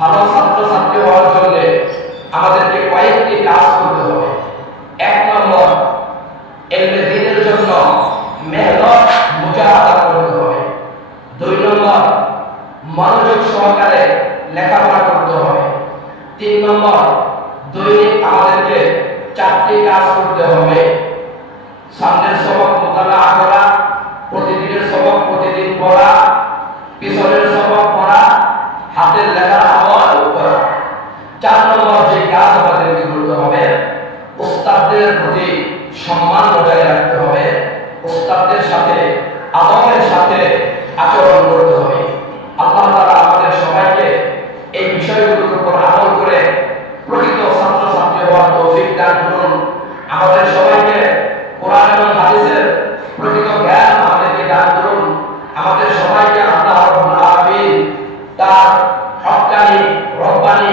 ভালো ছাত্রছাত্রী হওয়ার জন্য আমাদেরকে কয়েকটি কাজ করতে হবে। এক নম্বর, এলমে দিনের জন্য মেহনত, মুজাহাদা করতে হবে। দুই নম্বর, মনোযোগ সহকারে লেখাপড়া করতে হবে। তিন নম্বর, দৈনিক আমাদেরকে চারটি কাজ করতে হবে। সামনের সবক মোতালা করা কাজ আমাদেরকে করতে হবে? উস্তাদদের প্রতি সম্মান বজায় রাখতে হবে। উস্তাদদের সাথে আদবের সাথে আচরণ করতে হবে। আল্লাহ তাআলা আমাদের সবাইকে এই বিষয়গুলোর উপর আমল করে প্রকৃত ছাত্রছাত্রী হওয়ার তৌফিক দান করুন। আমাদের সবাইকে কোরআন এবং হাদিসের প্রকৃত জ্ঞান আমাদেরকে দান করুন। আমাদের সবাইকে আল্লাহ রাব্বুল আলামিন তার হক্কানি রব্বানি